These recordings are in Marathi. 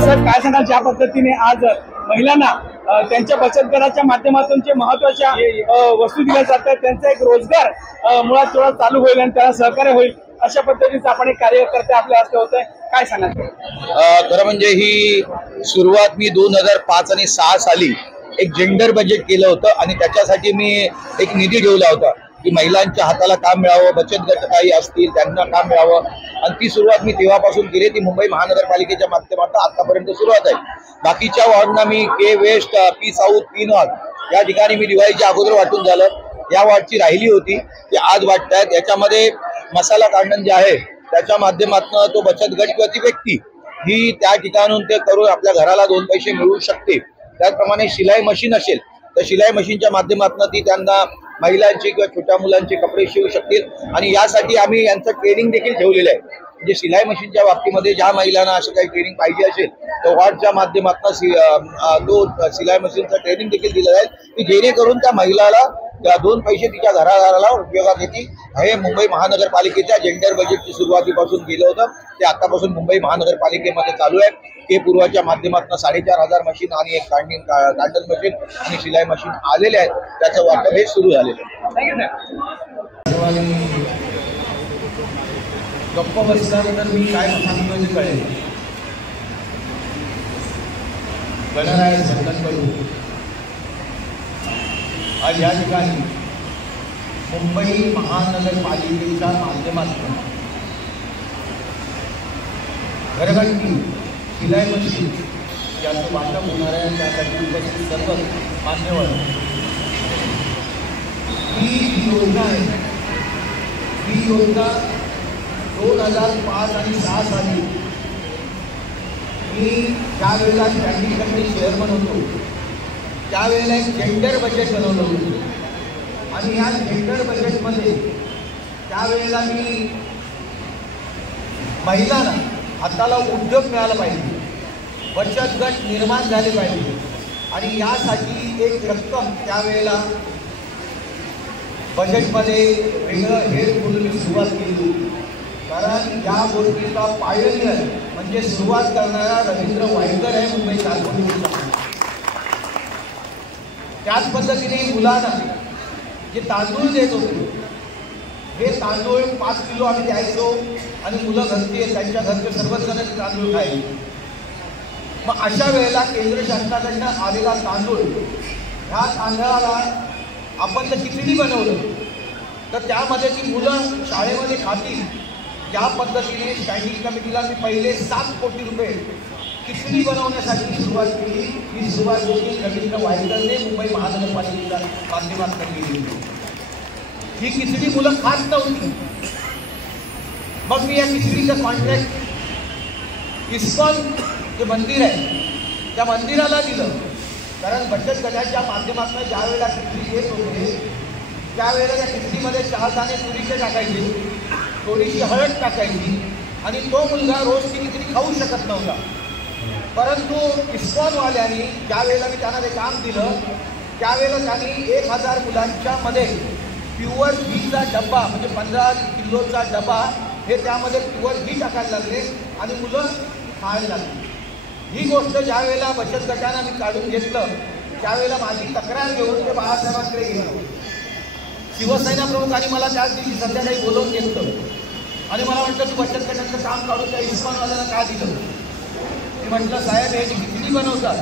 सर, काय सांगाल ज्या पद्धतीने आज महिलांना त्यांच्या बचत गटाच्या माध्यमातून जे महत्वाच्या वस्तू दिल्या जातात त्यांचा एक रोजगार मुळात थोडा चालू होईल आणि त्याला सहकार्य होईल अशा पद्धतीचं आपण एक कार्यकर्ते आपल्या हस्ते होत आहे, काय सांगाल? खरं म्हणजे ही सुरुवात मी 2005 आणि 6 साली एक जेंडर बजेट केलं होतं आणि त्याच्यासाठी मी एक निधी ठेवला होता की महिलांच्या हाताला काम मिळावं, बचत गट काही असतील त्यांना काम मिळावं आणि ती सुरुवात मी तेव्हापासून केली. ती मुंबई महानगरपालिकेच्या माध्यमातून आतापर्यंत सुरुवात आहे. बाकीच्या वॉर्डना मी K west, P south, P north या ठिकाणी मी दिवाळीच्या अगोदर वाटून झालं. या वॉर्डची राहिली होती ती आज वाटतायत. याच्यामध्ये मसाला काढणं जे आहे त्याच्या माध्यमातून तो बचत गट किंवा ती व्यक्ती ही त्या ठिकाणून ते करून आपल्या घराला 2 पैसे मिळू शकते. त्याचप्रमाणे शिलाई मशीन असेल तर शिलाई मशीनच्या माध्यमातून ती त्यांना महिलांचे किंवा छोट्या मुलांचे कपडे शिवू शकतील आणि यासाठी आम्ही यांचं ट्रेनिंग देखील ठेवलेलं आहे. म्हणजे शिलाई मशीनच्या बाबतीमध्ये ज्या महिलांना असं काही ट्रेनिंग पाहिजे असेल तर वॉर्डच्या माध्यमातून तो शिलाई मशीनचं ट्रेनिंग देखील दिलं जाईल की जेणेकरून त्या महिलाला 2 पैसे तिच्या घराघराला उपयोगात येतील. हे मुंबई महानगरपालिकेच्या जेंडर बजेटची सुरुवातीपासून केलं होतं ते आतापासून मुंबई महानगरपालिकेमध्ये चालू आहे. के पूर्वाच्या माध्यमातून 4500 मशीन आणि एक कांडण मशीन आणि शिलाई मशीन आलेले आहेत. त्याचं वाटप हे सुरू झालेलं आहे. गप्पा बसल्यानंतर मी काय सांगतो ते कळेल. गणराय संकल्प करू आज या ठिकाणी मुंबई महानगरपालिकेच्या माध्यमातून घरगुती शिलाई मशीन याचं वाटप होणार आहे. त्यासाठी उपस्थित सर्व मान्यवर ही योजना आहे. ही योजना 2005 आणि 6 साली मी त्यावेळेला स्टँडिंग कमिटी चेअरमन होतो. त्यावेळेला एक जेंडर बजेट बनवलं होतं आणि ह्या जेंडर बजेटमध्ये त्यावेळेला मी महिलांना हाताला उद्योग मिळाला पाहिजे, बचत गट निर्माण झाले पाहिजे आणि यासाठी एक रक्कम त्यावेळेला बजेटमध्ये वेगळं हेर म्हणून मी सुरुवात केली होती. कारण या गोष्टीचा पायनियर म्हणजे सुरुवात करणारा रवींद्र वायकर आहे मुंबई कॉर्पोरेशनचा. त्याच पद्धतीने मुलांना जे तांदूळ देत होते हे तांदूळ 5 किलो आम्ही द्यायचो आणि मुलं घरचे त्यांच्या घरचे सर्वच जण तांदूळ खायचे. मग अशा वेळेला केंद्र शासनाकडनं आलेला तांदूळ ह्या तांदळाला आपण जर खिचडी बनवलं तर त्यामध्ये ती मुलं शाळेमध्ये खातील या पद्धतीने स्टँडिंग कमिटीला मी पहिले 7 कोटी रुपये खिचडी बनवण्यासाठी सुरुवात केली. ही सुरुवात होती रवींद्र वायकरने मुंबई महानगरपालिकेच्या माध्यमातून केली. ही खिचडी मुलं खात नव्हती. मग मी या खिचडीचं कॉन्ट्रॅक्ट इस्कॉन जे मंदिर आहे त्या मंदिराला दिलं. कारण बचत गटाच्या माध्यमातून ज्या वेळेला खिचडी येत होते त्यावेळेला त्या खिचडीमध्ये 4 दाणे तुरीचे टाकायचे, थोडीशी हळद टाकायची आणि तो मुलगा रोज ती खिचडी खाऊ शकत नव्हता. परंतु इस्कॉनवाल्यांनी ज्या वेळेला मी त्यांना ते काम दिलं त्यावेळेला त्यांनी 1000 मुलांच्या मध्ये प्युअर घीचा डब्बा म्हणजे 15 किलोचा डबा हे त्यामध्ये प्युअर घी टाकायला लागले आणि मुलं खायला लागली. ही गोष्ट ज्या वेळेला बचत गटानं मी काढून घेतलं त्यावेळेला माझी तक्रार घेऊन ते बाळासाहेबांकडे गेलो. शिवसेना प्रमुखांनी मला त्याच दिवशी संध्याकाळी बोलवून घेतलं आणि मला म्हटलं तू बचत गटाचं काम काढून त्या इस्कॉनवाल्याला का दिलं. मी म्हटलं साहेब हे जी खिचडी बनवतात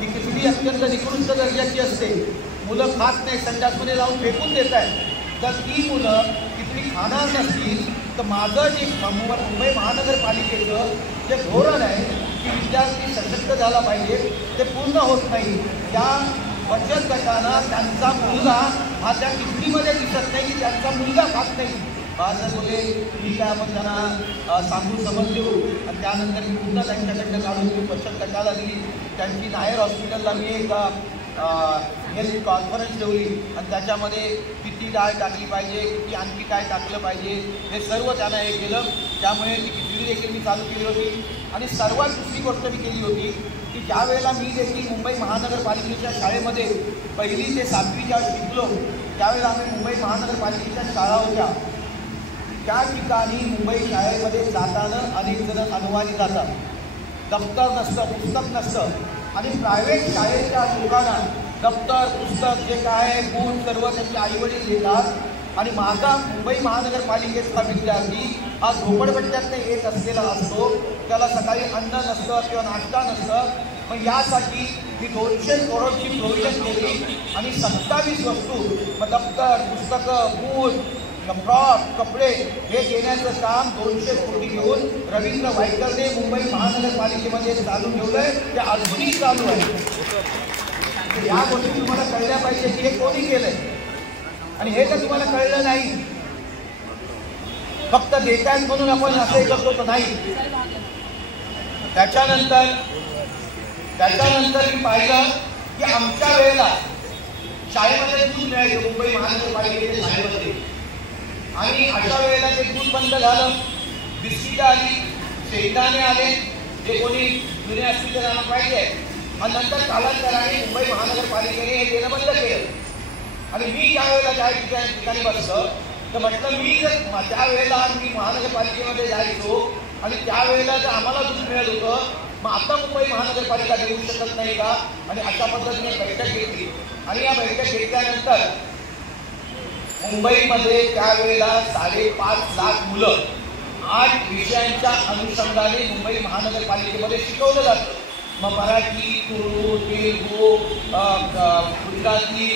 ही खिचडी अत्यंत निकृष्ट दर्जाची असते. मुलं खात नाही, संडासमध्ये लावून फेकून देत आहेत. तर ती मुलं खिचडी खाणार नसतील तर माझं जे मुंबई महानगरपालिकेचं जे धोरण आहे की विद्यार्थी सशक्त झाला पाहिजे ते पूर्ण होत नाही. या बचत गटानं त्यांचा मुलगा हा त्या टिफिनीमध्ये दिसत नाही की त्यांचा मुलगा खात नाही. बाळासाहेब बोले ठीक आहे, आपण त्यांना सांगून समज देऊ आणि त्यानंतर मी पुन्हा त्यांच्याकडनं काढून मी बचत गटाला दिली. त्यांची नायर हॉस्पिटलला मी एक हेल्थ कॉन्फरन्स ठेवली आणि त्याच्यामध्ये किती डाळ टाकली पाहिजे, किती आणखी काय टाकलं पाहिजे हे सर्व त्यांना हे केलं. त्यामुळे ती खिचडी देखील मी चालू केली होती. आणि सर्वात दुसरी गोष्ट मी केली होती की ज्या वेळेला मी देखील मुंबई महानगरपालिकेच्या शाळेमध्ये 1ली ते 7वी ज्या शिकलो त्यावेळेला आम्ही मुंबई महानगरपालिकेच्या शाळा होत्या. त्या ठिकाणी मुंबई शाळेमध्ये जाताना अनेक जण अनुवादी जातात, दप्तर नसतं, पुस्तक नसतं आणि प्रायव्हेट शाळेच्या लोकांना दप्तर पुस्तक जे काय बूट सर्व त्यांचे आईवडील देतात आणि माझा मुंबई महानगरपालिकेचा विद्यार्थी हा झोपडपट्ट्यातनं येत असलेला असतो, त्याला सकाळी अन्न नसतं किंवा नाश्ता नसतं. मग यासाठी मी 200 करोडची प्रोव्हिजन केली आणि 27 वस्तू दप्तर पुस्तकं बूट फ्रॉक कपडे हे देण्याचं काम 200 कोटी घेऊन रवींद्र वायकरने मुंबई महानगरपालिकेमध्ये चालू ठेवलंय. ते अजूनही चालू आहे. या गोष्टी तुम्हाला कळल्या पाहिजे की हे कोणी केलंय आणि हे तर तुम्हाला कळलं नाही. फक्त देतायत म्हणून आपण असं हे करतो तर नाही. त्याच्यानंतर मी पाहिलं की आमच्या वेळेला शाळेमध्ये दूध मिळायचं मुंबई महानगरपालिकेच्या शाळेमध्ये आणि अशा वेळेला ते दूध बंद झालं, बिस्किटं आली, शेंगदाणे आले, जे कोणी जुने असतील तर त्यांना पाहिजे आणि नंतर कालांतराने मुंबई महानगरपालिकेने हे देणं बंद केलं. आणि मी ज्या वेळेला त्या ठिकाणी बसलं तर म्हटलं मी जर त्यावेळेला मी महानगरपालिकेमध्ये जायचो आणि त्यावेळेला जर आम्हाला दूध मिळत होतं मग आता मुंबई महानगरपालिका देऊ शकत नाही का. आणि अशा पद्धतीने बैठक घेतली आणि या बैठक घेतल्यानंतर मुंबईमध्ये त्यावेळेला 5.5 लाख मुलं 8 विषयांच्या अनुषंगाने मुंबई महानगरपालिकेमध्ये शिकवलं जातं. मग मराठी, तुळू, तेलुगू, गुजराती,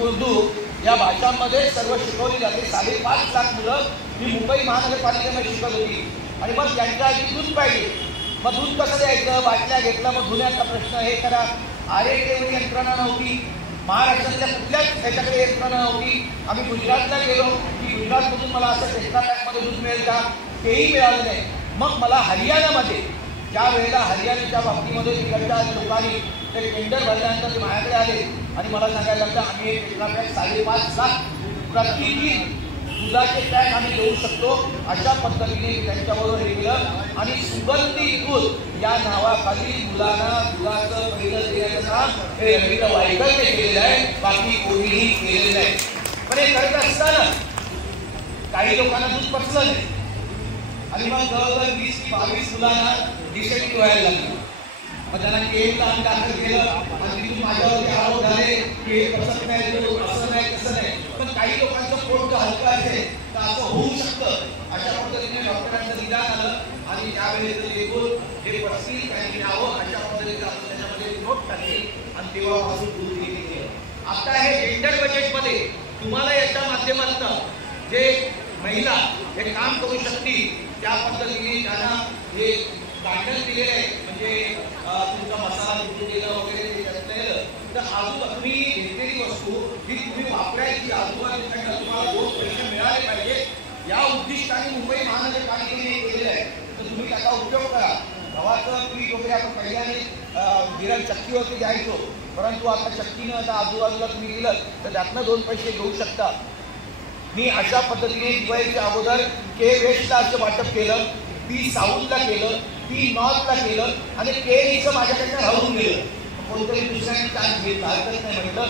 उर्दू या भाषांमध्ये सर्व शिकवली जाते. 5.5 लाख मुलं ही मुंबई महानगरपालिकेमध्ये शिकत होती. आणि मग त्यांच्या आधी दूध पाहिजे. मग दूध कसं द्यायचं, बाटल्या घेतला, मग धुण्याचा प्रश्न हे करा. आरेकडे यंत्रणा नव्हती, महाराष्ट्रातल्या कुठल्याच त्याच्याकडे यंत्रणा नव्हती. आम्ही गुजरातला गेलो की गुजरातमधून मला असं टेस्टा पॅकमध्ये दूध मिळेल का, तेही मिळालं नाही. मग मला हरियाणामध्ये ज्या वेळेला हरियाणाच्या बाबतीमध्ये तिकडच्या लोकांनी ते टेंडर भरल्यानंतर ते माझ्याकडे आले आणि मला सांगायला लागलं आम्ही एक टेस्टा पॅक 5.5 लाख प्रतिदिन दुधाचे पॅक आम्ही देऊ शकतो. अशा पद्धतीने त्यांच्याबरोबर हे केलं आणि सुगंधी दूध या नावाखाली मुलांना दुधाचं पहिलं देण्याचं काम हे रवींद्र वायकरने केलेलं आहे, बाकी कोणीही केलेलं नाही. पण हे करत असताना काही लोकांना दूध पचलं नाही आणि मग जवळजवळ 20-22 मुलांना डिसेंट्री व्हायला लागली. मग त्यांना केलं आम्ही दाखल केलं आणि तिथून माझ्यावरती आरोप झाले की हे पसत नाही, असं नाही तसं नाही. पण काही लोकांचं पोट हलकं असेल तर असं होऊ शकतं. अशा पद्धतीने डॉक्टरांचं निदान आलं आणि त्यावेळेस एकूण जे पसतील काही नावं अशा पद्धतीने आपण त्याच्यामध्ये नोट टाकली आणि तेव्हापासून दूध दिली गेलं. आता हे जेंडर बजेटमध्ये तुम्हाला याच्या माध्यमातून जे महिला हे काम करू शकतील त्या पद्धतीने त्यांना हे गायडन्स दिलेलं आहे. म्हणजे तुमचा मसाला विकून दिलं वगैरे त्यातलं तर तुम्ही घेतलेली वस्तू ही तुम्ही वापरायची, आजूबाजूला तुम्हाला 2 पैसे मिळाले पाहिजे या उद्दिष्टाने मुंबई महानगरपालिकेने केलेलं आहे. तर तुम्ही त्याचा उपयोग करा. गव्हाचं पीठ वगैरे आपण पहिल्याने गिरण चक्कीवरती द्यायचो, परंतु आता चक्कीनं आता आजूबाजूला तुम्ही दिलं तर त्यातनं 2 पैसे घेऊ शकता. मी अशा पद्धतीने दिवाळीच्या अगोदर के वेस्टला असं वाटप केलं, पी साऊथला केलं, पी नॉर्थला केलं आणि केईचं माझ्याकडनं राहून गेलं. कोणतरी दुसऱ्यांनी चान्स घेतला, हरकत नाही म्हटलं.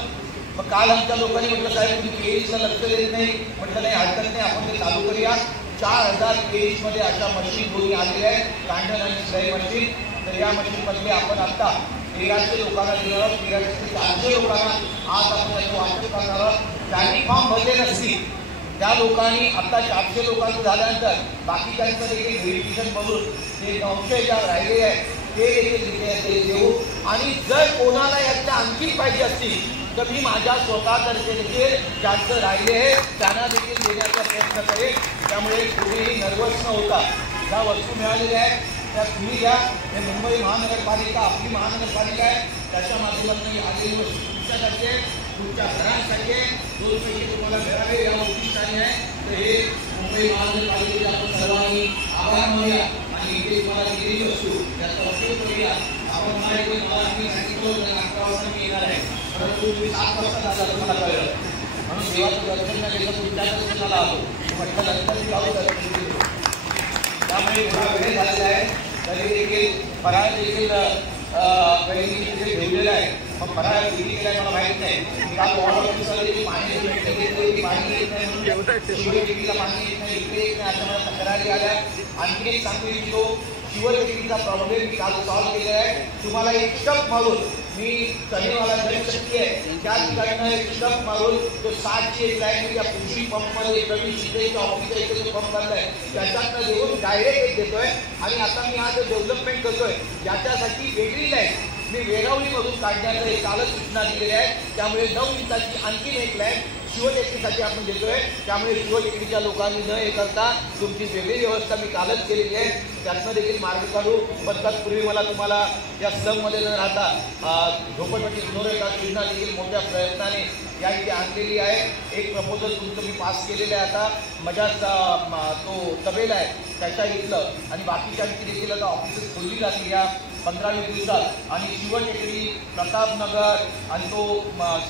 मग काल आमच्या लोकांनी म्हटलं साहेब तुम्ही केईचं लक्ष देत नाही. म्हटलं नाही हरकत नाही, आपण ते चालू करूया. 4000 केईमध्ये अशा मशीन दोन्ही आलेल्या आहेत, कांडण आणि सिलाई मशीन. तर या मशीनमध्ये आपण आत्ता 1300 लोकांना दिलं, 1300 ते 400 लोकांना आज आपण त्याचं वाटप करणार आहोत. त्यांनी फॉर्म भरले नसतील त्या लोकांनी आता 400 लोकांचं झाल्यानंतर बाकीच्यांचं देखील व्हेरिफिकेशन बघून ते 900 ज्या राहिले आहेत ते देखील देऊ. आणि जर कोणाला याच्या आणखी पाहिजे असतील तर मी माझ्या स्वतःतर्फे देखील जास्त राहिले आहे त्यांना देखील देण्याचा प्रयत्न करेन. त्यामुळे कोणीही नर्वस न होता ज्या वस्तू मिळालेल्या आहेत त्या तुम्ही या हे मुंबई महानगरपालिका आपली महानगरपालिका आहे, त्याच्या माध्यमातून आलेली वस्तू तुमच्यासाठी आहे, तुमच्या घरांसाठी आहे, 2 पैकी तुम्हाला मिळावे या उद्दिष्टाने आहे. तर हे मुंबई महानगरपालिकेचे आपण सर्वांनी आभार मानूया आणि इथे तुम्हाला दिलेली वस्तू याचा उपयोग करूया. आपण मला इथे मला मी सांगितलं 11 वाजता मी येणार आहे, परंतु तुम्ही 7 वाजता आला तुम्हाला कळलं म्हणून देवाचं दर्शन नाही घेतलं, तुमच्या दर्शनाला आलो म्हटलं नंतर मी गाव दर्शन केलं. त्यामुळे थोडा वेळ झालेला आहे, तरी देखील फराळ देखील बहिणी तिथे ठेवलेला आहे. मग फराळ किती केला मला माहीत नाही. काल वॉर्ड ऑफिसर देखील पाणी पाणी येत नाही म्हणून शिवटेकडीला पाणी येत नाही, इकडे येत नाही, अशा मला तक्रारी आल्या. आणखी एक सांगू इच्छितो, शिवटेकडीचा प्रॉब्लेम काल सॉल्व्ह केलेला आहे. तुम्हाला एक स्टप मारून मी चनेवाला जनशक्ती आहे त्या ठिकाणं एक स्टप मारून तो 7ची एक लाईन त्या कृषी पंपमध्ये कमी सिद्धेच्या ऑफिसच्या इथे जो पंप बनला आहे त्याच्यातनं देऊन डायरेक्ट एक देतोय. आणि आता मी आज डेव्हलपमेंट करतोय याच्यासाठी वेगळी लाईन मी वेगावलीमधून काढण्याचं एक कालच सूचना दिलेली आहे. त्यामुळे 9 इंचाची आणखीन एक लाईन शिवटेकडीसाठी आपण देतोय. त्यामुळे शिवटेकडीच्या लोकांनी न हे करता तुमची वेगळी व्यवस्था मी कालच केलेली आहे, त्यातनं देखील मार्ग काढू. पण तत्पूर्वी मला तुम्हाला या स्लममध्ये न राहता झोपडपट्टी पुनर्विकास योजना देखील मोठ्या प्रयत्नाने या इथे आणलेली आहे. एक प्रपोजल तुमचं मी पास केलेलं आहे. आता माझ्या तो तबेला आहे त्याच्या इथलं आणि बाकीच्यांची देखील आता ऑफिसेस खोलली जातील या 15-20 दिवसात. आणि शिवटेकडी, प्रतापनगर आणि तो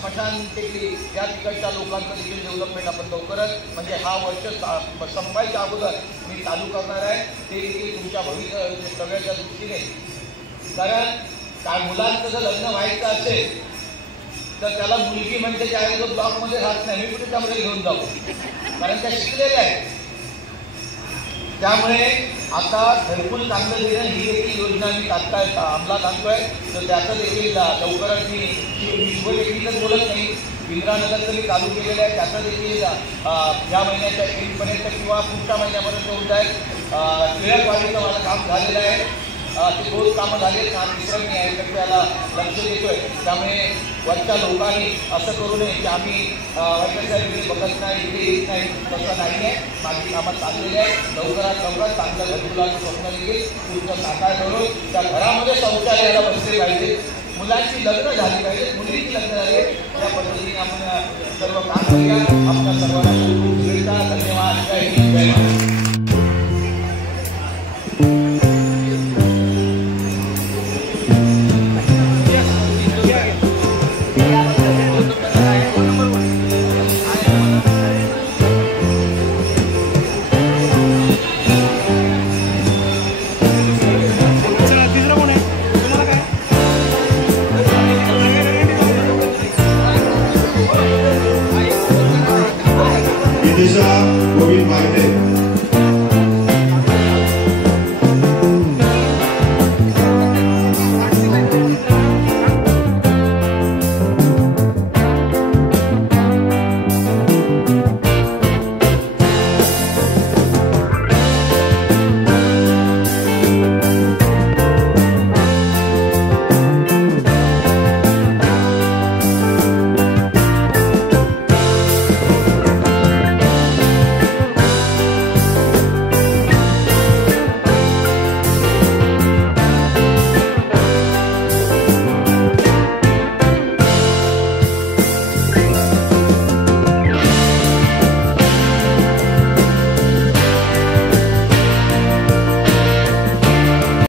स्मशान टेकडी या तिकडच्या लोकांचं देखील डेव्हलपमेंट आपण लवकरच म्हणजे हा वर्ष संपायच्या अगोदर मी चालू करणार आहे. ते देखील तुमच्या भवितव्याच्या दृष्टीने, कारण काय मुलांचं जर लग्न व्हायचं असेल तर त्याला मुलगी म्हणजे काय जो ब्लॉकमध्ये राहत नाही, मी कुठे त्यामध्ये घेऊन जाऊ, कारण त्या शिकलेल्या आहेत. त्यामुळे आता घरकुल चांगलं देणं ही देखील योजना मी तात्काळ अंमलात आणतोय. तर त्याचं देखील लवकरच मी शिवटेकडीच बोलत नाही, इंदिरानगरचं मी चालू केलेलं आहे, त्याचं देखील या महिन्याच्या एंडपर्यंत किंवा पुढच्या महिन्यापर्यंत होत आहे. टिळकवाडीचं माझं काम झालेलं आहे, ते 2 कामं झाले, 3रं मी आहे त्याला लक्ष देतोय. त्यामुळे वरच्या लोकांनी असं करू नये की आम्ही वैद्यकीय तिथे बघत नाही, इथे येत नाही, तसं नाही आहे. माझी कामं चाललेली आहे. लवकरात लवकर चांगलं घरकुलाचं स्वप्न देखील तुमचं साकार करून त्या घरामध्ये शौचालयाला बसले पाहिजे, मुलांची लग्न झाली पाहिजे, मुलींची लग्न झाली, या पद्धतीने आपण सर्व काम करूया. आपल्या सर्वांना खूप खूप शुभेच्छा. धन्यवाद. जय हिंद, जय महाराष्ट्र. गोविंद